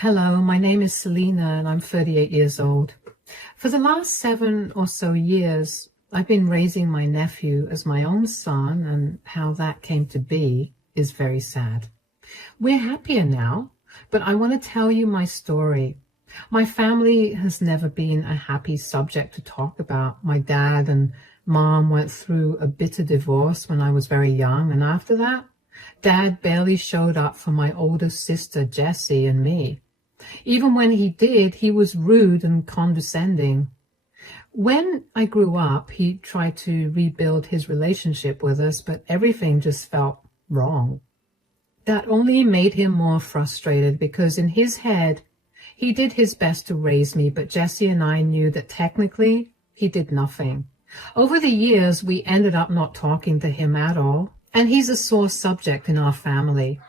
Hello, my name is Selena and I'm 38 years old. For the last 7 or so years, I've been raising my nephew as my own son, and how that came to be is very sad. We're happier now, but I want to tell you my story. My family has never been a happy subject to talk about. My dad and mom went through a bitter divorce when I was very young, and after that, Dad barely showed up for my older sister Jessie and me. Even when he did, he was rude and condescending. When I grew up, he tried to rebuild his relationship with us, but everything just felt wrong. That only made him more frustrated because in his head, he did his best to raise me, but Jessie and I knew that technically he did nothing. Over the years, we ended up not talking to him at all, and he's a sore subject in our family.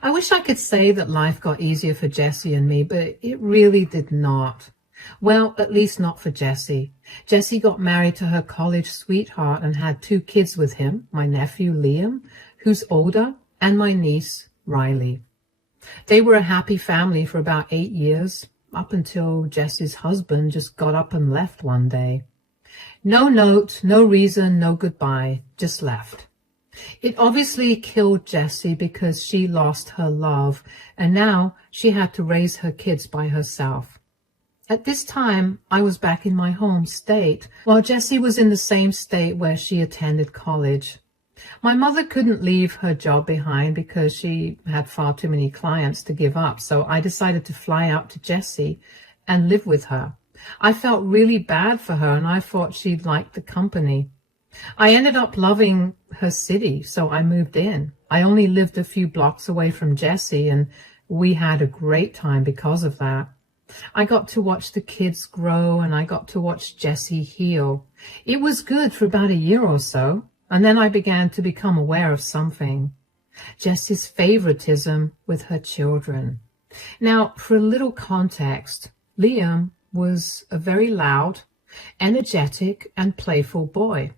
I wish I could say that life got easier for Jessie and me, but it really did not. Well, at least not for Jessie. Jessie got married to her college sweetheart and had 2 kids with him, my nephew Liam, who's older, and my niece Riley. They were a happy family for about 8 years, up until Jessie's husband just got up and left one day. No note, no reason, no goodbye, just left. It obviously killed Jessie because she lost her love, and now she had to raise her kids by herself. At this time, I was back in my home state, while Jessie was in the same state where she attended college. My mother couldn't leave her job behind because she had far too many clients to give up, so I decided to fly out to Jessie and live with her. I felt really bad for her, and I thought she'd like the company. I ended up loving her city, so I moved in. I only lived a few blocks away from Jessie, and we had a great time because of that. I got to watch the kids grow, and I got to watch Jessie heal. It was good for about a year or so, and then I began to become aware of something. Jessie's favoritism with her children. Now, for a little context, Liam was a very loud, energetic, and playful boy.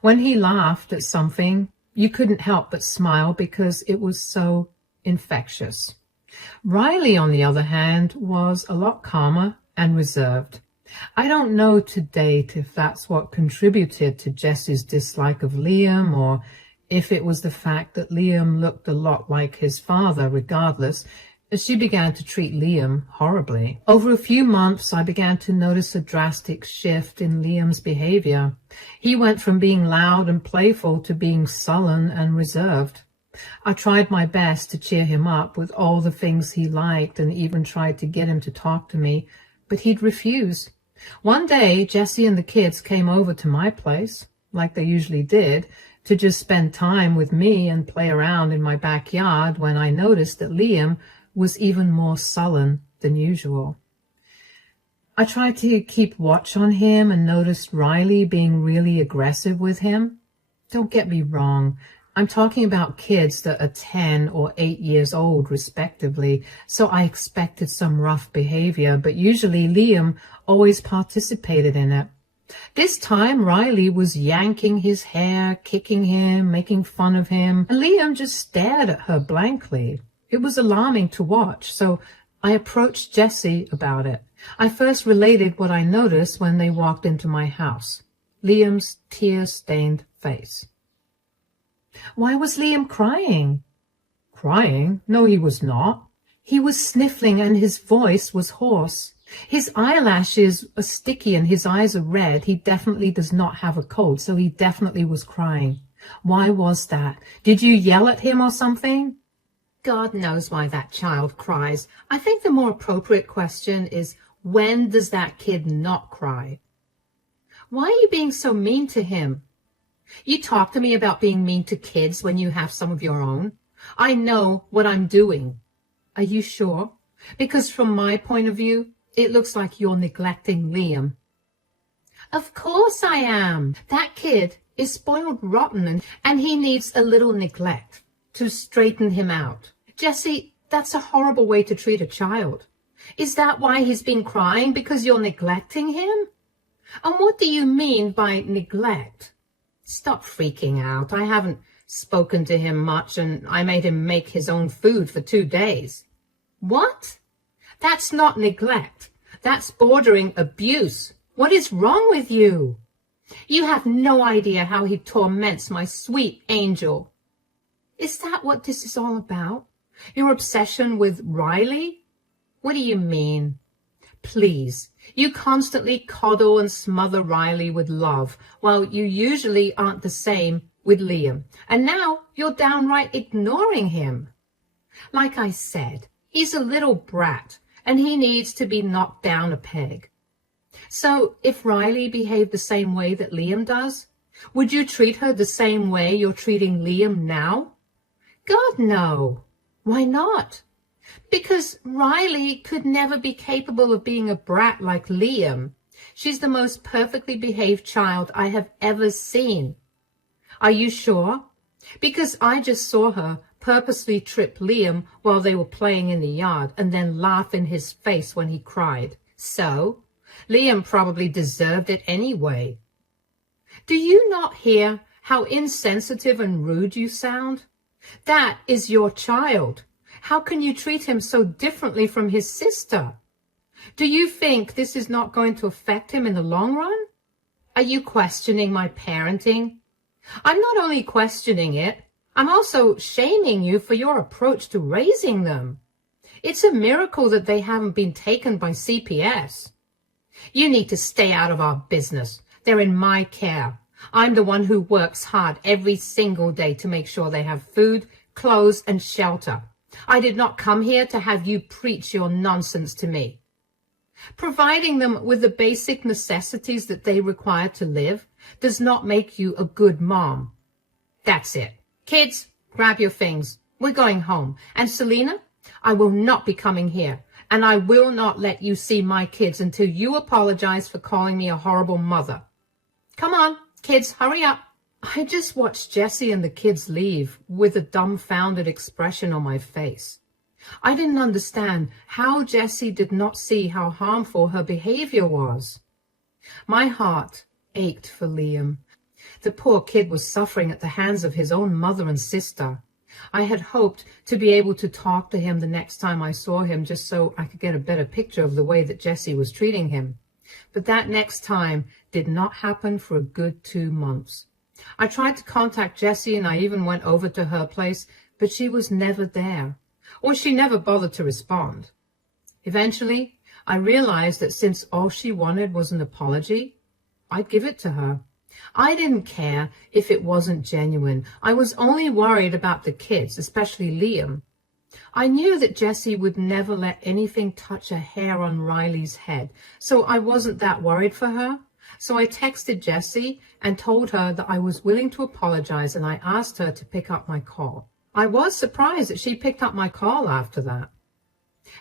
When he laughed at something, you couldn't help but smile because it was so infectious. Riley, on the other hand, was a lot calmer and reserved. I don't know to date if that's what contributed to Jessie's dislike of Liam, or if it was the fact that Liam looked a lot like his father. Regardless, she began to treat Liam horribly. Over a few months, I began to notice a drastic shift in Liam's behavior. He went from being loud and playful to being sullen and reserved. I tried my best to cheer him up with all the things he liked, and even tried to get him to talk to me, but he'd refuse. One day, Jessie and the kids came over to my place, like they usually did, to just spend time with me and play around in my backyard, when I noticed that Liam was even more sullen than usual. I tried to keep watch on him and noticed Riley being really aggressive with him. Don't get me wrong, I'm talking about kids that are 10 or 8 years old, respectively, so I expected some rough behavior, but usually Liam always participated in it. This time, Riley was yanking his hair, kicking him, making fun of him, and Liam just stared at her blankly. It was alarming to watch, so I approached Jessie about it. I first related what I noticed when they walked into my house: Liam's tear-stained face. Why was Liam crying? Crying? No, he was not. He was sniffling and his voice was hoarse. His eyelashes are sticky and his eyes are red. He definitely does not have a cold, so he definitely was crying. Why was that? Did you yell at him or something? God knows why that child cries. I think the more appropriate question is, when does that kid not cry? Why are you being so mean to him? You talk to me about being mean to kids when you have some of your own. I know what I'm doing. Are you sure? Because from my point of view, it looks like you're neglecting Liam. Of course I am. That kid is spoiled rotten, and he needs a little neglect to straighten him out. Jessie, that's a horrible way to treat a child. Is that why he's been crying? Because you're neglecting him? And what do you mean by neglect? Stop freaking out. I haven't spoken to him much, and I made him make his own food for 2 days. What? That's not neglect. That's bordering abuse. What is wrong with you? You have no idea how he torments my sweet angel. Is that what this is all about? Your obsession with Riley? What do you mean? Please, you constantly coddle and smother Riley with love, while you usually aren't the same with Liam. And now you're downright ignoring him. Like I said, he's a little brat, and he needs to be knocked down a peg. So if Riley behaved the same way that Liam does, would you treat her the same way you're treating Liam now? God, no. Why not? Because Riley could never be capable of being a brat like Liam. She's the most perfectly behaved child I have ever seen. Are you sure? Because I just saw her purposely trip Liam while they were playing in the yard and then laugh in his face when he cried. So, Liam probably deserved it anyway. Do you not hear how insensitive and rude you sound? That is your child. How can you treat him so differently from his sister? Do you think this is not going to affect him in the long run? Are you questioning my parenting? I'm not only questioning it, I'm also shaming you for your approach to raising them. It's a miracle that they haven't been taken by CPS. You need to stay out of our business. They're in my care. I'm the one who works hard every single day to make sure they have food, clothes, and shelter. I did not come here to have you preach your nonsense to me. Providing them with the basic necessities that they require to live does not make you a good mom. That's it. Kids, grab your things. We're going home. And Selena, I will not be coming here. And I will not let you see my kids until you apologize for calling me a horrible mother. Come on, kids, hurry up. I just watched Jessie and the kids leave with a dumbfounded expression on my face. I didn't understand how Jessie did not see how harmful her behavior was. My heart ached for Liam. The poor kid was suffering at the hands of his own mother and sister. I had hoped to be able to talk to him the next time I saw him just so I could get a better picture of the way that Jessie was treating him. But that next time did not happen for a good 2 months. I tried to contact Jessie and I even went over to her place, but she was never there, or she never bothered to respond. Eventually, I realized that since all she wanted was an apology, I'd give it to her. I didn't care if it wasn't genuine. I was only worried about the kids, especially Liam. I knew that Jessie would never let anything touch a hair on Riley's head, so I wasn't that worried for her. So I texted Jessie and told her that I was willing to apologize, and I asked her to pick up my call. I was surprised that she picked up my call after that.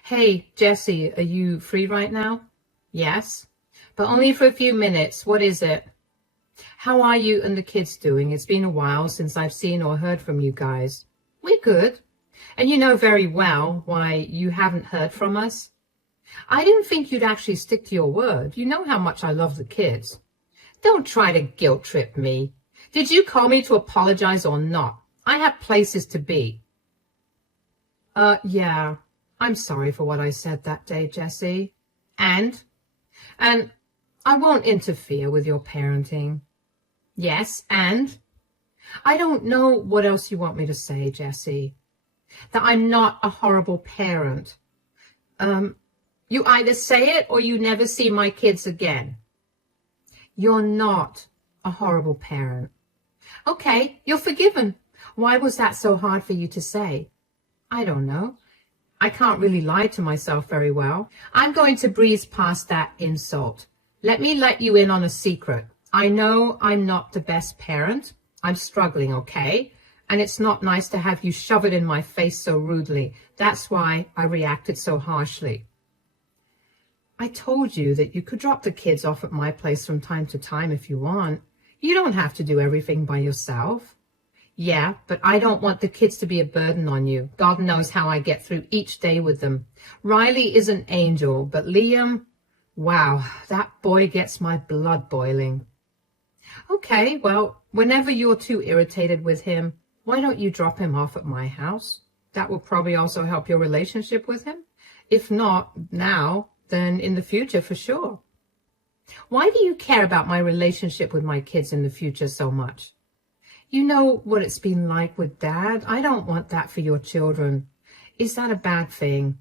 Hey, Jessie, are you free right now? Yes, but only for a few minutes. What is it? How are you and the kids doing? It's been a while since I've seen or heard from you guys. We're good. And you know very well why you haven't heard from us. I didn't think you'd actually stick to your word. You know how much I love the kids. Don't try to guilt trip me. Did you call me to apologize or not? I have places to be. Yeah. I'm sorry for what I said that day, Jessie. And I won't interfere with your parenting. Yes, and? I don't know what else you want me to say, Jessie. That I'm not a horrible parent. You either say it or you never see my kids again. You're not a horrible parent. Okay, you're forgiven. Why was that so hard for you to say? I don't know. I can't really lie to myself very well. I'm going to breeze past that insult. Let me let you in on a secret. I know I'm not the best parent. I'm struggling, okay? And it's not nice to have you shove it in my face so rudely. That's why I reacted so harshly. I told you that you could drop the kids off at my place from time to time if you want. You don't have to do everything by yourself. Yeah, but I don't want the kids to be a burden on you. God knows how I get through each day with them. Riley is an angel, but Liam, wow, that boy gets my blood boiling. Okay, well, whenever you're too irritated with him, why don't you drop him off at my house? That will probably also help your relationship with him. If not now, then in the future for sure. Why do you care about my relationship with my kids in the future so much? You know what it's been like with Dad. I don't want that for your children. Is that a bad thing?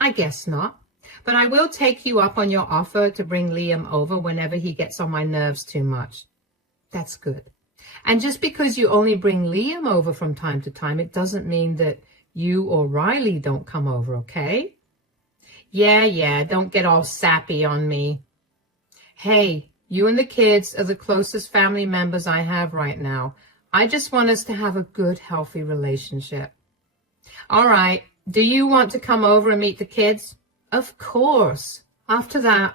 I guess not. But I will take you up on your offer to bring Liam over whenever he gets on my nerves too much. That's good. And just because you only bring Liam over from time to time, it doesn't mean that you or Riley don't come over, okay? Yeah, don't get all sappy on me. Hey, you and the kids are the closest family members I have right now. I just want us to have a good, healthy relationship. All right, do you want to come over and meet the kids? Of course. After that,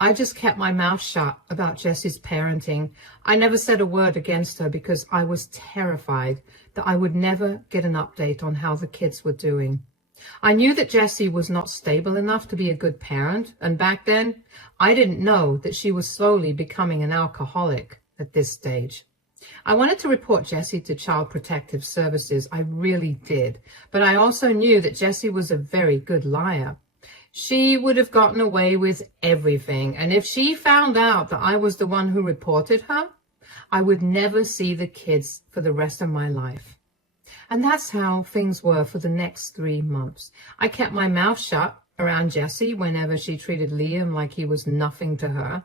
I just kept my mouth shut about Jessie's parenting. I never said a word against her because I was terrified that I would never get an update on how the kids were doing. I knew that Jessie was not stable enough to be a good parent, and back then, I didn't know that she was slowly becoming an alcoholic at this stage. I wanted to report Jessie to Child Protective Services. I really did. But I also knew that Jessie was a very good liar. She would have gotten away with everything. And if she found out that I was the one who reported her, I would never see the kids for the rest of my life. And that's how things were for the next 3 months. I kept my mouth shut around Jessie whenever she treated Liam like he was nothing to her.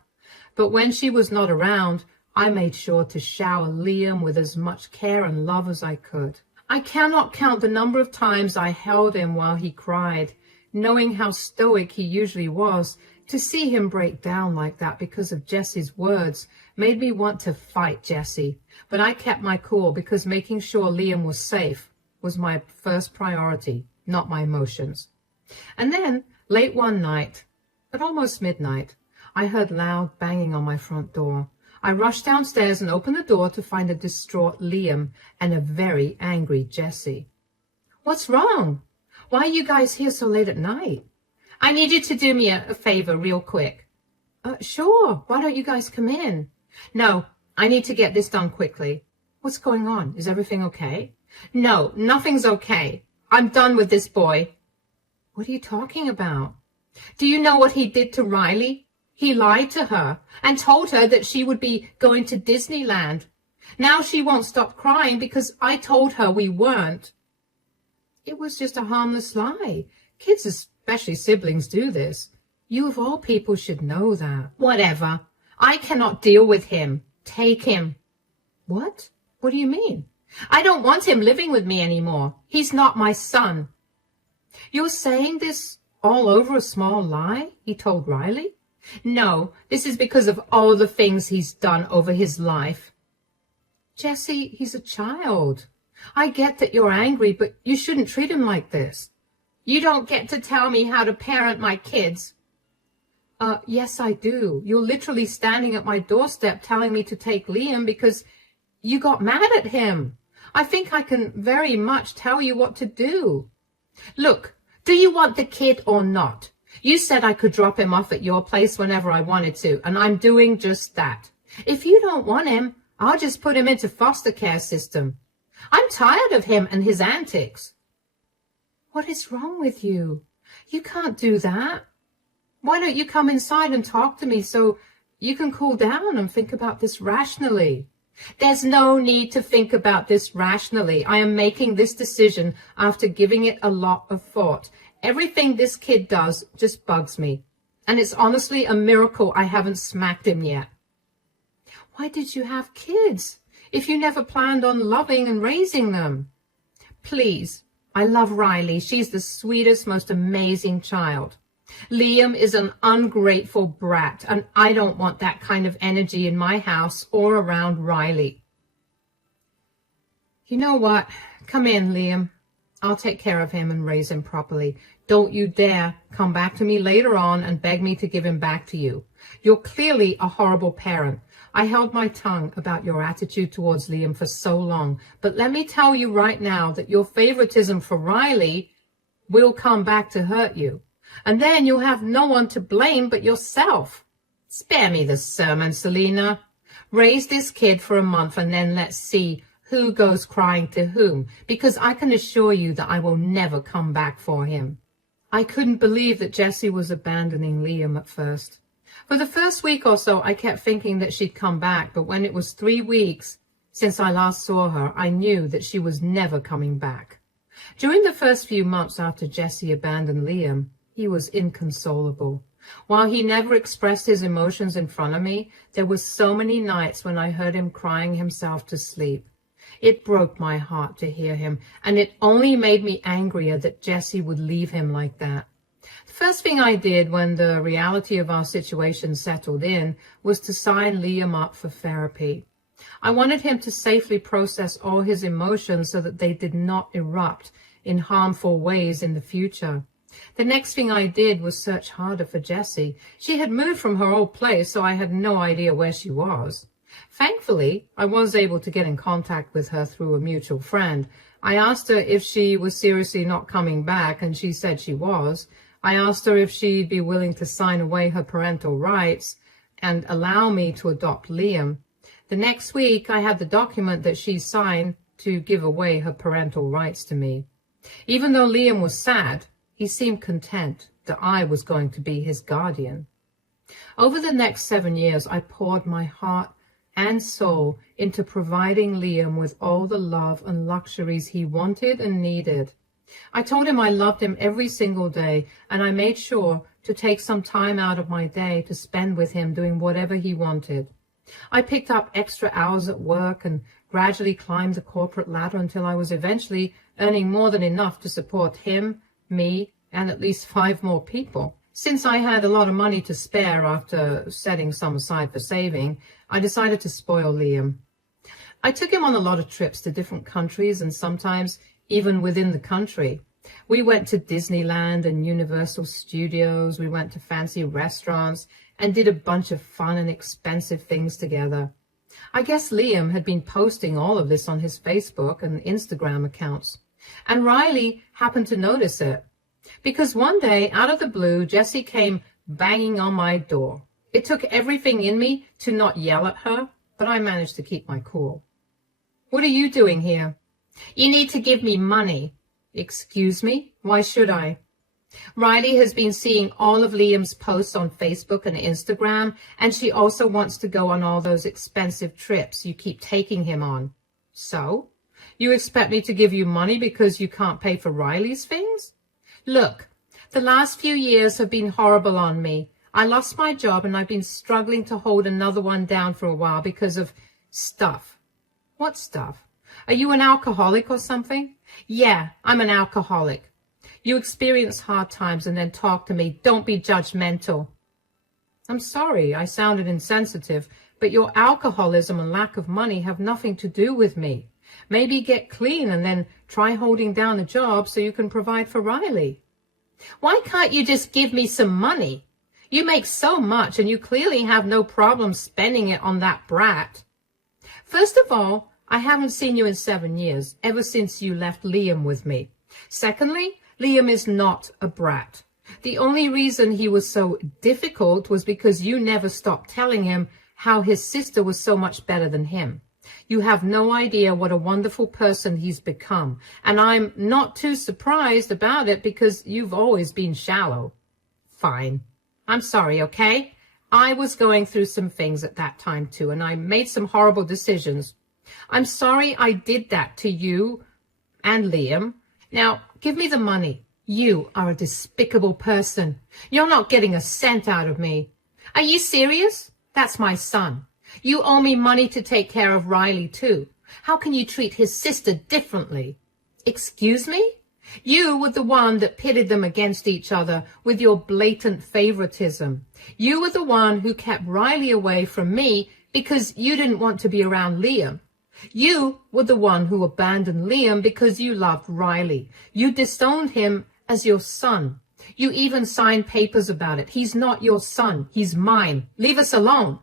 But when she was not around, I made sure to shower Liam with as much care and love as I could. I cannot count the number of times I held him while he cried. Knowing how stoic he usually was, to see him break down like that because of Jessie's words made me want to fight Jessie. But I kept my cool because making sure Liam was safe was my first priority, not my emotions. And then, late one night, at almost midnight, I heard loud banging on my front door. I rushed downstairs and opened the door to find a distraught Liam and a very angry Jessie. What's wrong? Why are you guys here so late at night? I need you to do me a favor real quick. Sure. Why don't you guys come in? No, I need to get this done quickly. What's going on? Is everything okay? No, nothing's okay. I'm done with this boy. What are you talking about? Do you know what he did to Riley? He lied to her and told her that she would be going to Disneyland. Now she won't stop crying because I told her we weren't. It was just a harmless lie. Kids, especially siblings, do this. You of all people should know that. Whatever. I cannot deal with him. Take him. What? What do you mean? I don't want him living with me anymore. He's not my son. You're saying this all over a small lie? He told Riley. No, this is because of all the things he's done over his life. Jessie, he's a child. I get that you're angry, but you shouldn't treat him like this. You don't get to tell me how to parent my kids. Yes, I do. You're literally standing at my doorstep telling me to take Liam because you got mad at him. I think I can very much tell you what to do. Look, do you want the kid or not? You said I could drop him off at your place whenever I wanted to, and I'm doing just that. If you don't want him, I'll just put him into foster care system. I'm tired of him and his antics. What is wrong with you? You can't do that. Why don't you come inside and talk to me so you can cool down and think about this rationally? There's no need to think about this rationally. I am making this decision after giving it a lot of thought. Everything this kid does just bugs me. And it's honestly a miracle I haven't smacked him yet. Why did you have kids if you never planned on loving and raising them? Please, I love Riley. She's the sweetest, most amazing child. Liam is an ungrateful brat, and I don't want that kind of energy in my house or around Riley. You know what? Come in, Liam. I'll take care of him and raise him properly. Don't you dare come back to me later on and beg me to give him back to you. You're clearly a horrible parent. I held my tongue about your attitude towards Liam for so long, but let me tell you right now that your favoritism for Riley will come back to hurt you. And then you'll have no one to blame but yourself. Spare me the sermon, Selena. Raise this kid for a month and then let's see who goes crying to whom, because I can assure you that I will never come back for him. I couldn't believe that Jessie was abandoning Liam at first. For the first week or so, I kept thinking that she'd come back, but when it was 3 weeks since I last saw her, I knew that she was never coming back. During the first few months after Jessie abandoned Liam, he was inconsolable. While he never expressed his emotions in front of me, there were so many nights when I heard him crying himself to sleep. It broke my heart to hear him, and it only made me angrier that Jessie would leave him like that. The first thing I did when the reality of our situation settled in was to sign Liam up for therapy. I wanted him to safely process all his emotions so that they did not erupt in harmful ways in the future. The next thing I did was search harder for Jessie. She had moved from her old place, so I had no idea where she was. Thankfully, I was able to get in contact with her through a mutual friend. I asked her if she was seriously not coming back, and she said she was. I asked her if she'd be willing to sign away her parental rights and allow me to adopt Liam. The next week, I had the document that she signed to give away her parental rights to me. Even though Liam was sad, he seemed content that I was going to be his guardian. Over the next 7 years, I poured my heart and soul into providing Liam with all the love and luxuries he wanted and needed. I told him I loved him every single day, and I made sure to take some time out of my day to spend with him doing whatever he wanted. I picked up extra hours at work and gradually climbed the corporate ladder until I was eventually earning more than enough to support him, me, and at least 5 more people. Since I had a lot of money to spare after setting some aside for saving, I decided to spoil Liam. I took him on a lot of trips to different countries and sometimes even within the country. We went to Disneyland and Universal Studios, we went to fancy restaurants, and did a bunch of fun and expensive things together. I guess Liam had been posting all of this on his Facebook and Instagram accounts, and Riley happened to notice it. Because one day, out of the blue, Jessie came banging on my door. It took everything in me to not yell at her, but I managed to keep my cool. "What are you doing here?" "You need to give me money." "Excuse me? Why should I?" "Riley has been seeing all of Liam's posts on Facebook and Instagram, and she also wants to go on all those expensive trips you keep taking him on." "So? You expect me to give you money because you can't pay for Riley's things?" "Look, the last few years have been horrible on me. I lost my job and I've been struggling to hold another one down for a while because of stuff." "What stuff? Are you an alcoholic or something?" "Yeah, I'm an alcoholic." "You experience hard times and then talk to me. Don't be judgmental." "I'm sorry, I sounded insensitive, but your alcoholism and lack of money have nothing to do with me. Maybe get clean and then try holding down a job so you can provide for Riley." "Why can't you just give me some money? You make so much and you clearly have no problem spending it on that brat." "First of all, I haven't seen you in 7 years, ever since you left Liam with me. Secondly, Liam is not a brat. The only reason he was so difficult was because you never stopped telling him how his sister was so much better than him. You have no idea what a wonderful person he's become, and I'm not too surprised about it because you've always been shallow." "Fine. I'm sorry, okay? I was going through some things at that time too, and I made some horrible decisions. I'm sorry I did that to you and Liam. Now, give me the money. You are a despicable person. You're not getting a cent out of me." "Are you serious? That's my son. You owe me money to take care of Riley too. How can you treat his sister differently?" "Excuse me? You were the one that pitted them against each other with your blatant favoritism. You were the one who kept Riley away from me because you didn't want to be around Liam. You were the one who abandoned Liam because you loved Riley. You disowned him as your son. You even signed papers about it. He's not your son. He's mine. Leave us alone."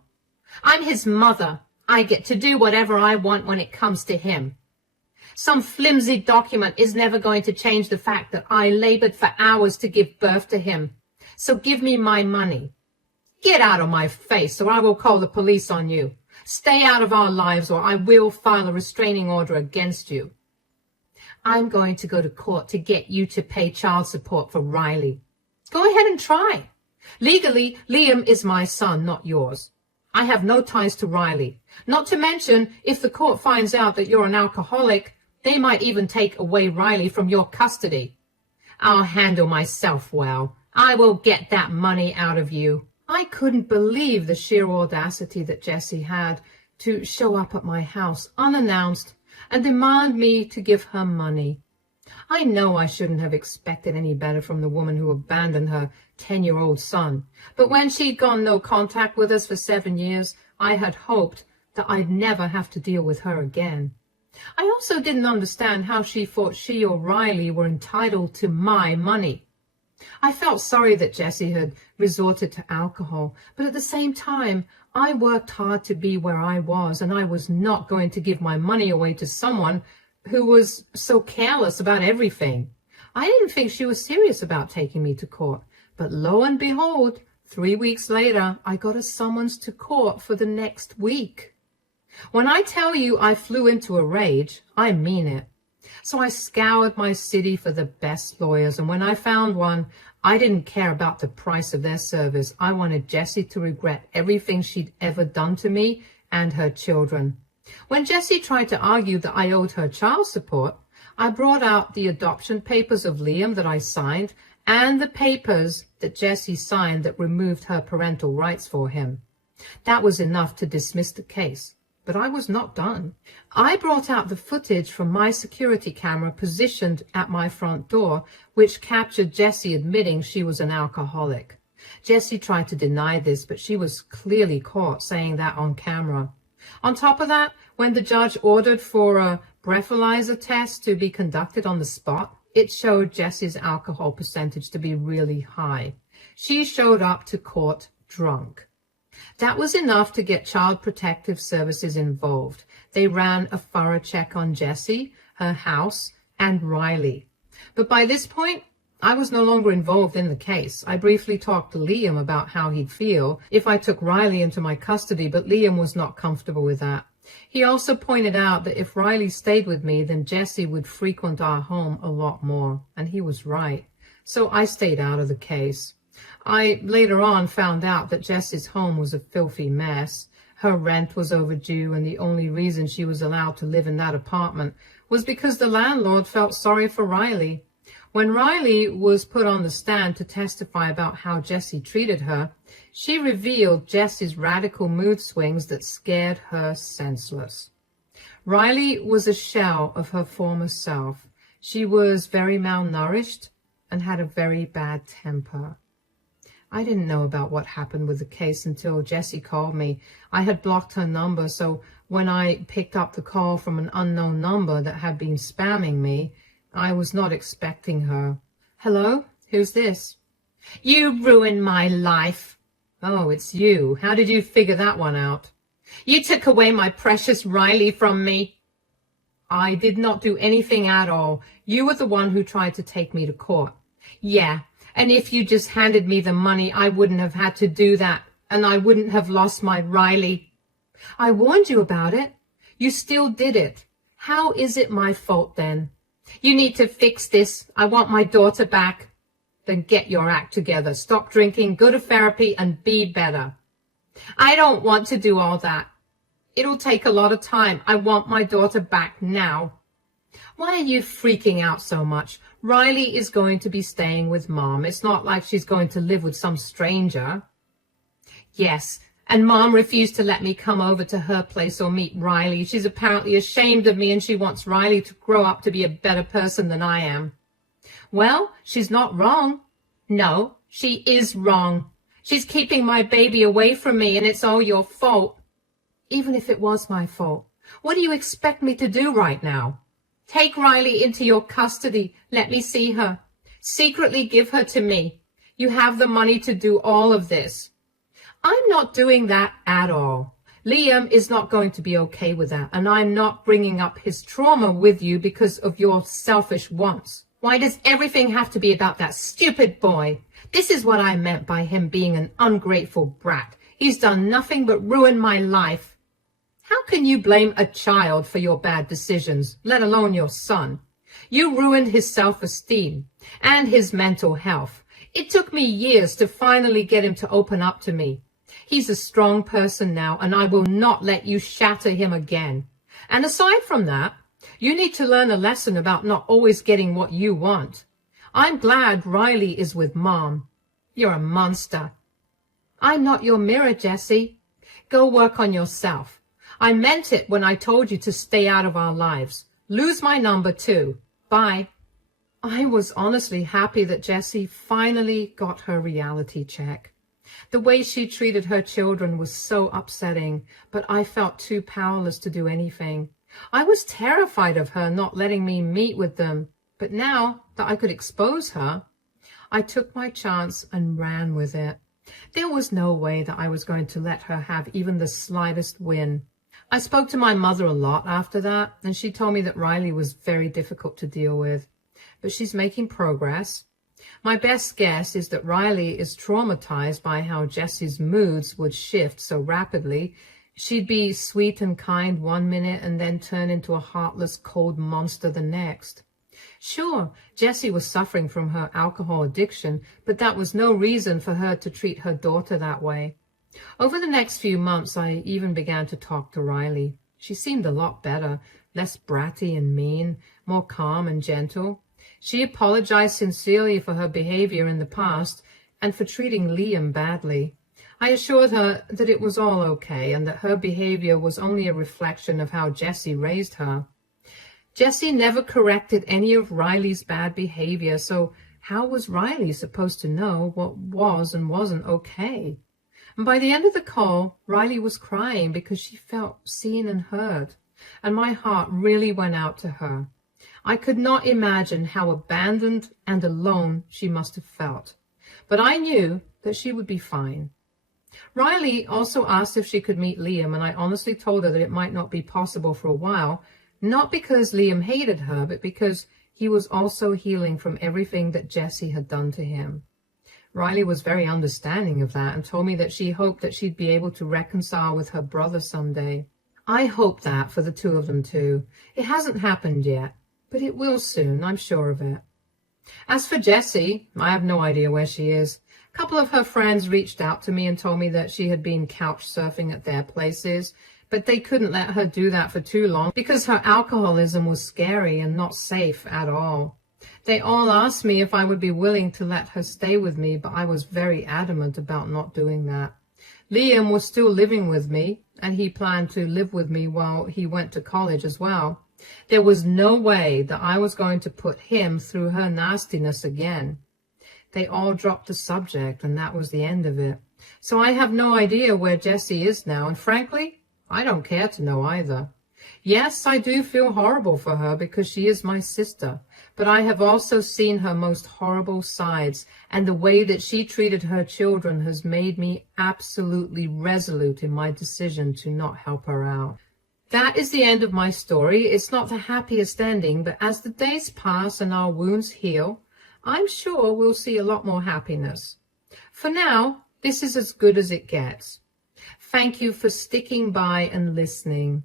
"I'm his mother. I get to do whatever I want when it comes to him. Some flimsy document is never going to change the fact that I labored for hours to give birth to him. So give me my money." "Get out of my face or I will call the police on you. Stay out of our lives or I will file a restraining order against you." I'm going to go to court to get you to pay child support for Riley. Go ahead and try. Legally, Liam is my son, not yours. I have no ties to Riley. Not to mention, if the court finds out that you're an alcoholic, they might even take away Riley from your custody. I'll handle myself well. I will get that money out of you. I couldn't believe the sheer audacity that Jessie had to show up at my house unannounced and demand me to give her money. I know I shouldn't have expected any better from the woman who abandoned her 10-year-old son, but when she'd gone no contact with us for 7 years, I had hoped that I'd never have to deal with her again. I also didn't understand how she thought she or Riley were entitled to my money. I felt sorry that Jessie had resorted to alcohol, but at the same time, I worked hard to be where I was, and I was not going to give my money away to someone who was so careless about everything. I didn't think she was serious about taking me to court, but lo and behold, 3 weeks later, I got a summons to court for the next week. When I tell you I flew into a rage, I mean it. So I scoured my city for the best lawyers, and when I found one, I didn't care about the price of their service. I wanted Jessie to regret everything she'd ever done to me and her children. When Jessie tried to argue that I owed her child support, I brought out the adoption papers of Liam that I signed and the papers that Jessie signed that removed her parental rights for him. That was enough to dismiss the case. But I was not done. I brought out the footage from my security camera positioned at my front door, which captured Jessie admitting she was an alcoholic. Jessie tried to deny this, but she was clearly caught saying that on camera. On top of that, when the judge ordered for a breathalyzer test to be conducted on the spot, it showed Jessie's alcohol percentage to be really high. She showed up to court drunk. That was enough to get Child Protective Services involved. They ran a thorough check on Jessie, her house, and Riley. But by this point, I was no longer involved in the case. I briefly talked to Liam about how he'd feel if I took Riley into my custody, but Liam was not comfortable with that. He also pointed out that if Riley stayed with me, then Jessie would frequent our home a lot more, and he was right. So I stayed out of the case. I later on found out that Jessie's home was a filthy mess. Her rent was overdue, and the only reason she was allowed to live in that apartment was because the landlord felt sorry for Riley. When Riley was put on the stand to testify about how Jessie treated her, she revealed Jessie's radical mood swings that scared her senseless. Riley was a shell of her former self. She was very malnourished and had a very bad temper. I didn't know about what happened with the case until Jessie called me. I had blocked her number, so when I picked up the call from an unknown number that had been spamming me, I was not expecting her. Hello? Who's this? You ruined my life. Oh, it's you. How did you figure that one out? You took away my precious Riley from me. I did not do anything at all. You were the one who tried to take me to court. Yeah. And if you just handed me the money, I wouldn't have had to do that, and I wouldn't have lost my Riley. I warned you about it. You still did it. How is it my fault then? You need to fix this. I want my daughter back. Then get your act together. Stop drinking, go to therapy, and be better. I don't want to do all that. It'll take a lot of time. I want my daughter back now. Why are you freaking out so much? Riley is going to be staying with Mom. It's not like she's going to live with some stranger. Yes, and Mom refused to let me come over to her place or meet Riley. She's apparently ashamed of me, and she wants Riley to grow up to be a better person than I am. Well, she's not wrong. No, she is wrong. She's keeping my baby away from me, and it's all your fault. Even if it was my fault, what do you expect me to do right now? Take Riley into your custody. Let me see her. Secretly give her to me. You have the money to do all of this. I'm not doing that at all. Liam is not going to be okay with that, and I'm not bringing up his trauma with you because of your selfish wants. Why does everything have to be about that stupid boy? This is what I meant by him being an ungrateful brat. He's done nothing but ruin my life. How can you blame a child for your bad decisions, let alone your son? You ruined his self-esteem and his mental health. It took me years to finally get him to open up to me. He's a strong person now, and I will not let you shatter him again. And aside from that, you need to learn a lesson about not always getting what you want. I'm glad Riley is with Mom. You're a monster. I'm not your mirror, Jessie. Go work on yourself. I meant it when I told you to stay out of our lives. Lose my number too. Bye. I was honestly happy that Jessie finally got her reality check. The way she treated her children was so upsetting, but I felt too powerless to do anything. I was terrified of her not letting me meet with them, but now that I could expose her, I took my chance and ran with it. There was no way that I was going to let her have even the slightest win. I spoke to my mother a lot after that, and she told me that Riley was very difficult to deal with, but she's making progress. My best guess is that Riley is traumatized by how Jessie's moods would shift so rapidly. She'd be sweet and kind one minute and then turn into a heartless, cold monster the next. Sure, Jessie was suffering from her alcohol addiction, but that was no reason for her to treat her daughter that way. Over the next few months, I even began to talk to Riley. She seemed a lot better, less bratty and mean, more calm and gentle. She apologized sincerely for her behavior in the past and for treating Liam badly. I assured her that it was all okay and that her behavior was only a reflection of how Jessie raised her. Jessie never corrected any of Riley's bad behavior, so how was Riley supposed to know what was and wasn't okay? And by the end of the call, Riley was crying because she felt seen and heard, and my heart really went out to her. I could not imagine how abandoned and alone she must have felt, but I knew that she would be fine. Riley also asked if she could meet Liam, and I honestly told her that it might not be possible for a while, not because Liam hated her, but because he was also healing from everything that Jessie had done to him. Riley was very understanding of that and told me that she hoped that she'd be able to reconcile with her brother someday. I hope that for the two of them too. It hasn't happened yet, but it will soon, I'm sure of it. As for Jessie, I have no idea where she is. A couple of her friends reached out to me and told me that she had been couch surfing at their places, but they couldn't let her do that for too long because her alcoholism was scary and not safe at all. They all asked me if I would be willing to let her stay with me, but I was very adamant about not doing that. Liam was still living with me, and he planned to live with me while he went to college as well. There was no way that I was going to put him through her nastiness again. They all dropped the subject, and that was the end of it. So I have no idea where Jessie is now, and frankly, I don't care to know either. Yes, I do feel horrible for her because she is my sister, but I have also seen her most horrible sides, and the way that she treated her children has made me absolutely resolute in my decision to not help her out. That is the end of my story. It's not the happiest ending, but as the days pass and our wounds heal, I'm sure we'll see a lot more happiness. For now, this is as good as it gets. Thank you for sticking by and listening.